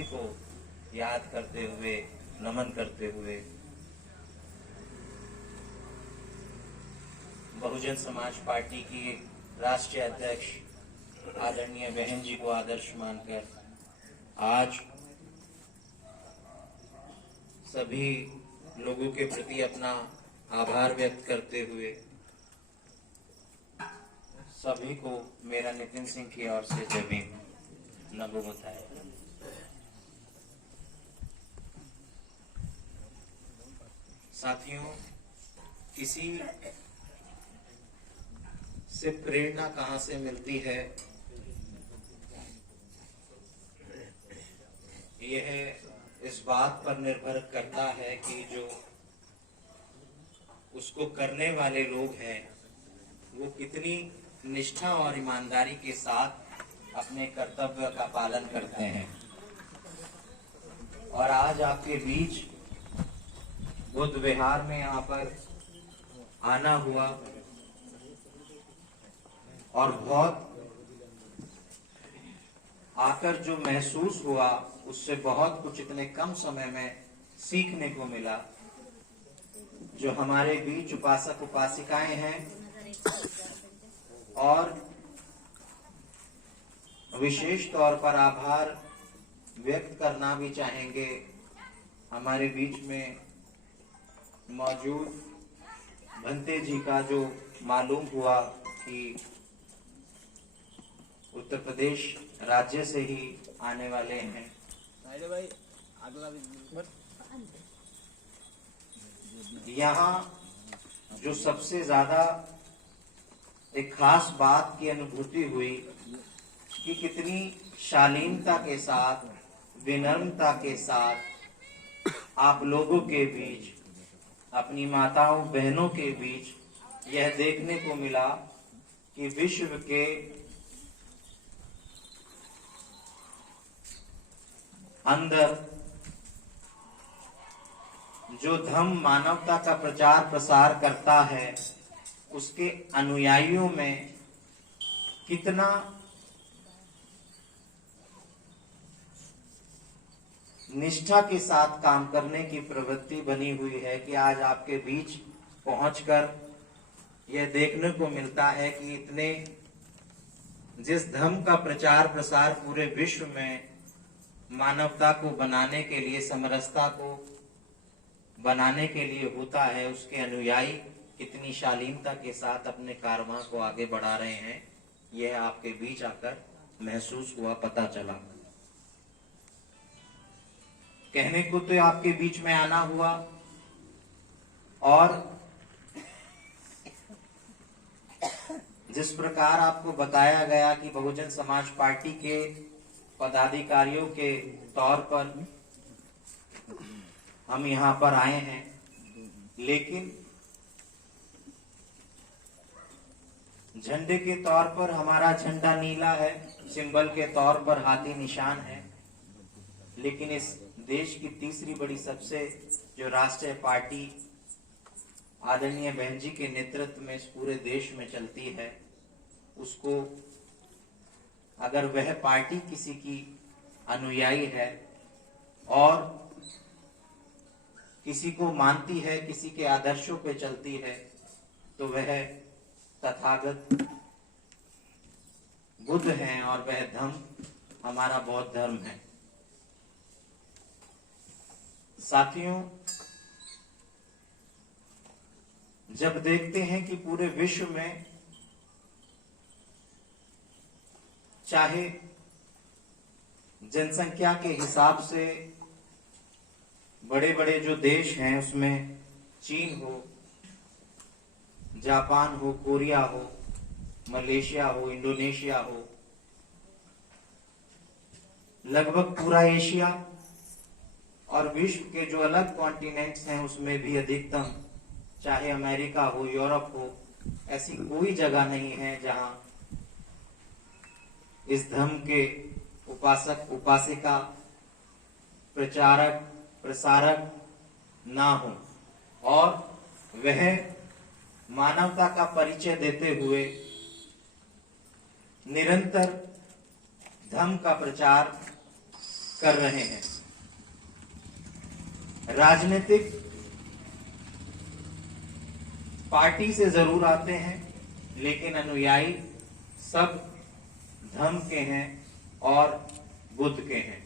सभी को याद करते हुए, नमन करते हुए बहुजन समाज पार्टी की राष्ट्रीय अध्यक्ष आदरणीय बहन जी को आदर्श मानकर आज सभी लोगों के प्रति अपना आभार व्यक्त करते हुए सभी को मेरा नितिन सिंह की ओर से जय भीम नमो बुद्धाय। साथियों, किसी से प्रेरणा कहाँ से मिलती है, यह इस बात पर निर्भर करता है कि जो उसको करने वाले लोग हैं वो कितनी निष्ठा और ईमानदारी के साथ अपने कर्तव्य का पालन करते हैं। और आज आपके बीच बुद्ध विहार में यहाँ पर आना हुआ और बहुत आकर जो महसूस हुआ उससे बहुत कुछ इतने कम समय में सीखने को मिला। जो हमारे बीच उपासक उपासिकाएं हैं और विशेष तौर पर आभार व्यक्त करना भी चाहेंगे हमारे बीच में मौजूद भंते जी का, जो मालूम हुआ कि उत्तर प्रदेश राज्य से ही आने वाले हैं। यहाँ जो सबसे ज्यादा एक खास बात की अनुभूति हुई कि कितनी शालीनता के साथ, विनम्रता के साथ आप लोगों के बीच, अपनी माताओं बहनों के बीच यह देखने को मिला कि विश्व के अंदर जो धम्म मानवता का प्रचार प्रसार करता है उसके अनुयायियों में कितना निष्ठा के साथ काम करने की प्रवृत्ति बनी हुई है कि आज आपके बीच पहुंचकर यह देखने को मिलता है कि इतने जिस धर्म का प्रचार प्रसार पूरे विश्व में मानवता को बनाने के लिए, समरसता को बनाने के लिए होता है, उसके अनुयायी कितनी शालीनता के साथ अपने कारवां को आगे बढ़ा रहे हैं, यह आपके बीच आकर महसूस हुआ, पता चला। कहने को तो आपके बीच में आना हुआ और जिस प्रकार आपको बताया गया कि बहुजन समाज पार्टी के पदाधिकारियों के तौर पर हम यहाँ पर आए हैं, लेकिन झंडे के तौर पर हमारा झंडा नीला है, सिंबल के तौर पर हाथी निशान है, लेकिन इस देश की तीसरी बड़ी सबसे जो राष्ट्रीय पार्टी आदरणीय बहन जी के नेतृत्व में इस पूरे देश में चलती है, उसको अगर वह पार्टी किसी की अनुयायी है और किसी को मानती है, किसी के आदर्शों पे चलती है, तो वह तथागत बुद्ध हैं और वह धम्म हमारा बौद्ध धर्म है। साथियों, जब देखते हैं कि पूरे विश्व में चाहे जनसंख्या के हिसाब से बड़े बड़े जो देश हैं उसमें चीन हो, जापान हो, कोरिया हो, मलेशिया हो, इंडोनेशिया हो, लगभग पूरा एशिया और विश्व के जो अलग कॉन्टिनेंट्स हैं उसमें भी अधिकतम, चाहे अमेरिका हो, यूरोप हो, ऐसी कोई जगह नहीं है जहां इस धर्म के उपासक उपासिका, प्रचारक प्रसारक ना हो और वह मानवता का परिचय देते हुए निरंतर धर्म का प्रचार कर रहे हैं। राजनीतिक पार्टी से जरूर आते हैं, लेकिन अनुयायी सब धर्म के हैं और बुद्ध के हैं।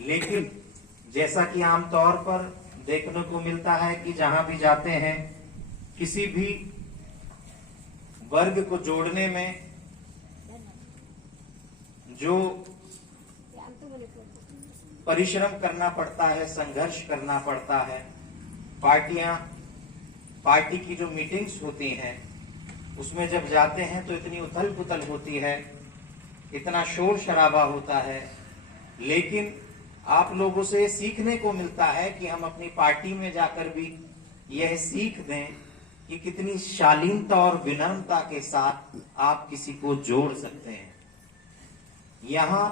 लेकिन जैसा कि आमतौर पर देखने को मिलता है कि जहां भी जाते हैं, किसी भी वर्ग को जोड़ने में जो परिश्रम करना पड़ता है, संघर्ष करना पड़ता है, पार्टी की जो मीटिंग्स होती हैं उसमें जब जाते हैं तो इतनी उथल पुथल होती है, इतना शोर शराबा होता है, लेकिन आप लोगों से सीखने को मिलता है कि हम अपनी पार्टी में जाकर भी यह सीख दें कि कितनी शालीनता और विनम्रता के साथ आप किसी को जोड़ सकते हैं। यहां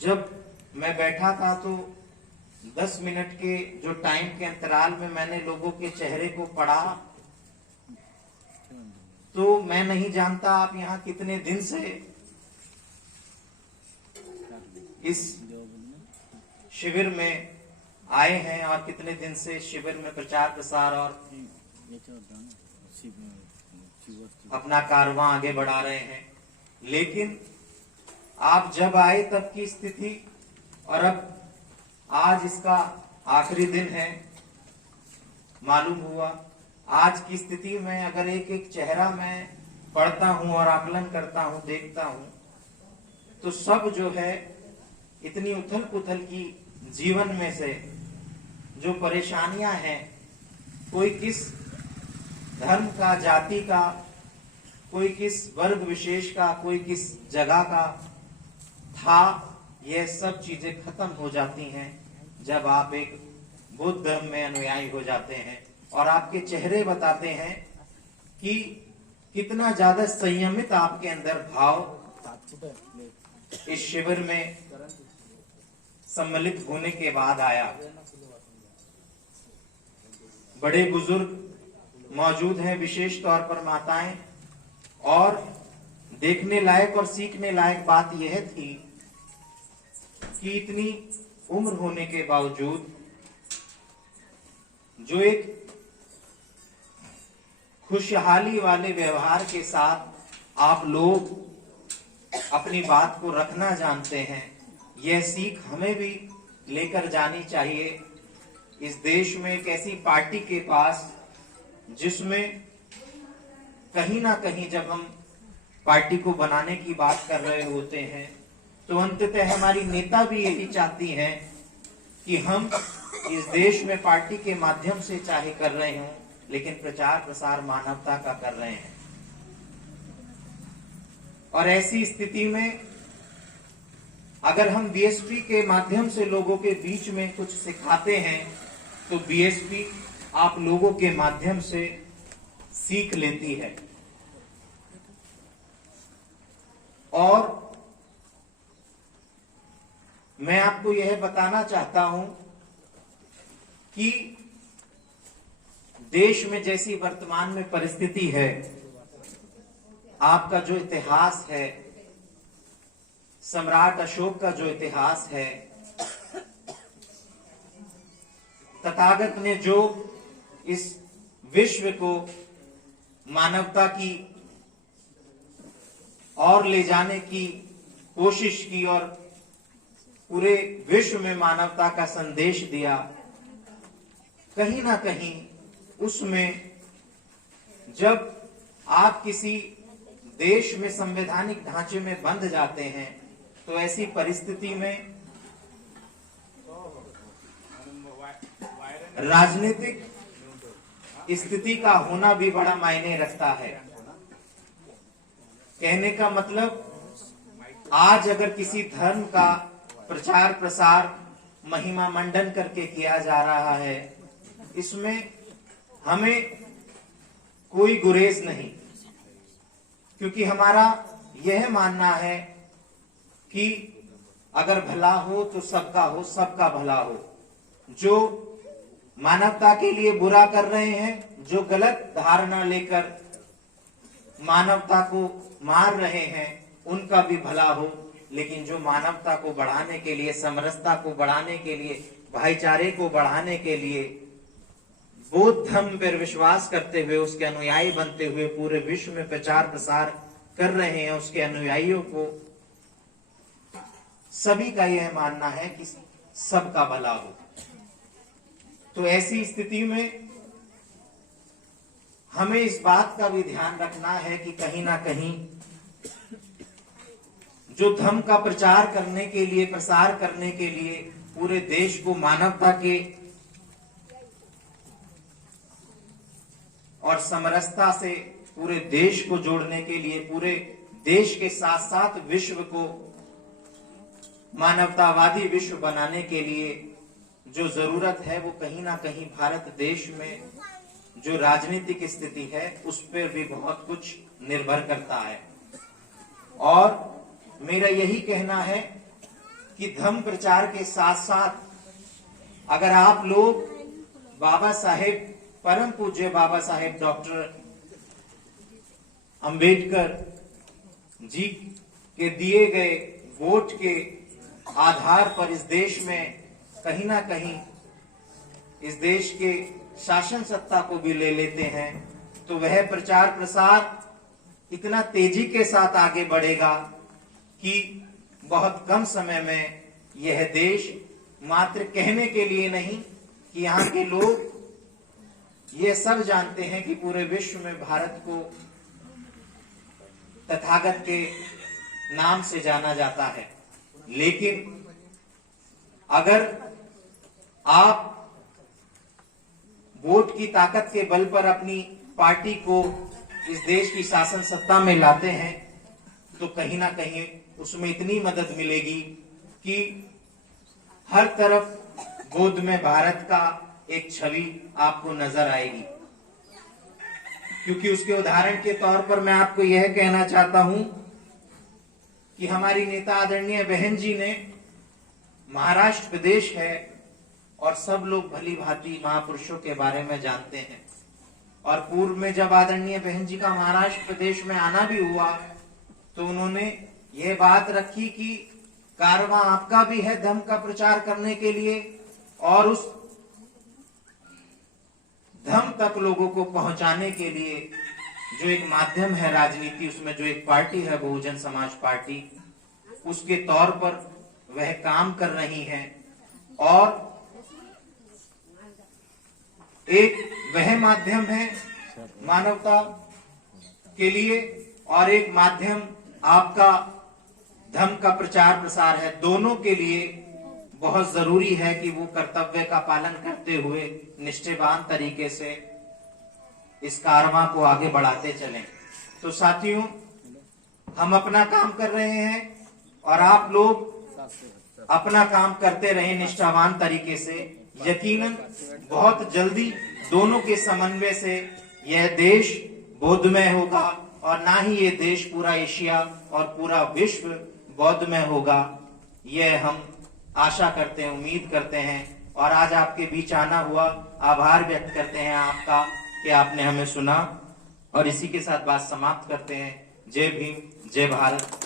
जब मैं बैठा था तो 10 मिनट के जो टाइम के अंतराल में मैंने लोगों के चेहरे को पढ़ा, तो मैं नहीं जानता आप यहाँ कितने दिन से इस शिविर में आए हैं और कितने दिन से शिविर में प्रचार प्रसार और अपना कारवां आगे बढ़ा रहे हैं। लेकिन आप जब आए तब की स्थिति और अब आज इसका आखिरी दिन है, मालूम हुआ आज की स्थिति में अगर एक एक चेहरा मैं पढ़ता हूं और आकलन करता हूं, देखता हूं, तो सब जो है इतनी उथल पुथल की जीवन में से जो परेशानियां हैं, कोई किस धर्म का, जाति का, कोई किस वर्ग विशेष का, कोई किस जगह का था, यह सब चीजें खत्म हो जाती हैं जब आप एक बुद्ध धर्म में अनुयायी हो जाते हैं। और आपके चेहरे बताते हैं कि कितना ज्यादा संयमित आपके अंदर भाव इस शिविर में सम्मिलित होने के बाद आया। बड़े बुजुर्ग मौजूद हैं, विशेष तौर पर माताएं, और देखने लायक और सीखने लायक बात यह थी कि इतनी उम्र होने के बावजूद जो एक खुशहाली वाले व्यवहार के साथ आप लोग अपनी बात को रखना जानते हैं, यह सीख हमें भी लेकर जानी चाहिए। इस देश में एक ऐसी पार्टी के पास जिसमें कहीं ना कहीं जब हम पार्टी को बनाने की बात कर रहे होते हैं तो अंततः हमारी नेता भी यही चाहती हैं कि हम इस देश में पार्टी के माध्यम से चाहे कर रहे हों, लेकिन प्रचार प्रसार मानवता का कर रहे हैं। और ऐसी स्थिति में अगर हम बीएसपी के माध्यम से लोगों के बीच में कुछ सिखाते हैं तो बीएसपी आप लोगों के माध्यम से सीख लेती है। और मैं आपको यह बताना चाहता हूं कि देश में जैसी वर्तमान में परिस्थिति है, आपका जो इतिहास है, सम्राट अशोक का जो इतिहास है, तथागत ने जो इस विश्व को मानवता की और ले जाने की कोशिश की और पूरे विश्व में मानवता का संदेश दिया, कहीं ना कहीं उसमें जब आप किसी देश में संवैधानिक ढांचे में बंध जाते हैं तो ऐसी परिस्थिति में राजनीतिक स्थिति का होना भी बड़ा मायने रखता है। कहने का मतलब, आज अगर किसी धर्म का प्रचार प्रसार महिमा मंडन करके किया जा रहा है, इसमें हमें कोई गुरेज नहीं, क्योंकि हमारा यह मानना है कि अगर भला हो तो सबका हो, सबका भला हो। जो मानवता के लिए बुरा कर रहे हैं, जो गलत धारणा लेकर मानवता को मार रहे हैं, उनका भी भला हो। लेकिन जो मानवता को बढ़ाने के लिए, समरसता को बढ़ाने के लिए, भाईचारे को बढ़ाने के लिए बौद्ध धर्म पर विश्वास करते हुए, उसके अनुयायी बनते हुए पूरे विश्व में प्रचार प्रसार कर रहे हैं, उसके अनुयायियों को सभी का यह मानना है कि सबका भला हो। तो ऐसी स्थिति में हमें इस बात का भी ध्यान रखना है कि कहीं ना कहीं जो धर्म का प्रचार करने के लिए, प्रसार करने के लिए, पूरे देश को मानवता के और समरसता से पूरे देश को जोड़ने के लिए, पूरे देश के साथ साथ विश्व को मानवतावादी विश्व बनाने के लिए जो जरूरत है, वो कहीं ना कहीं भारत देश में जो राजनीतिक स्थिति है उस पर भी बहुत कुछ निर्भर करता है। और मेरा यही कहना है कि धर्म प्रचार के साथ साथ अगर आप लोग बाबा साहेब, परम पूज्य बाबा साहेब डॉक्टर अंबेडकर जी के दिए गए वोट के आधार पर इस देश में कहीं ना कहीं इस देश के शासन सत्ता को भी ले लेते हैं, तो वह प्रचार प्रसार इतना तेजी के साथ आगे बढ़ेगा कि बहुत कम समय में यह देश मात्र कहने के लिए नहीं कि यहाँ के लोग ये सब जानते हैं कि पूरे विश्व में भारत को तथागत के नाम से जाना जाता है। लेकिन अगर आप वोट की ताकत के बल पर अपनी पार्टी को इस देश की शासन सत्ता में लाते हैं, तो कहीं ना कहीं उसमें इतनी मदद मिलेगी कि हर तरफ गोद में भारत का एक छवि आपको नजर आएगी। क्योंकि उसके उदाहरण के तौर पर मैं आपको यह कहना चाहता हूं कि हमारी नेता आदरणीय बहन जी ने, महाराष्ट्र प्रदेश है और सब लोग भली भांति महापुरुषों के बारे में जानते हैं, और पूर्व में जब आदरणीय बहन जी का महाराष्ट्र प्रदेश में आना भी हुआ तो उन्होंने यह बात रखी कि कारवां आपका भी है धर्म का प्रचार करने के लिए, और उस धर्म तक लोगों को पहुंचाने के लिए जो एक माध्यम है राजनीति, उसमें जो एक पार्टी है बहुजन समाज पार्टी, उसके तौर पर वह काम कर रही है। और एक वह माध्यम है मानवता के लिए और एक माध्यम आपका धर्म का प्रचार प्रसार है। दोनों के लिए बहुत जरूरी है कि वो कर्तव्य का पालन करते हुए निष्ठावान तरीके से इस कारवां को आगे बढ़ाते चलें। तो साथियों, हम अपना काम कर रहे हैं और आप लोग अपना काम करते रहे निष्ठावान तरीके से। यकीनन बहुत जल्दी दोनों के समन्वय से यह देश बौद्धमय होगा, और ना ही ये देश पूरा एशिया और पूरा विश्व बौद्धमय होगा। यह हम आशा करते हैं, उम्मीद करते हैं, और आज आपके बीच आना हुआ, आभार व्यक्त करते हैं आपका कि आपने हमें सुना। और इसी के साथ बात समाप्त करते हैं। जय भीम, जय भारत।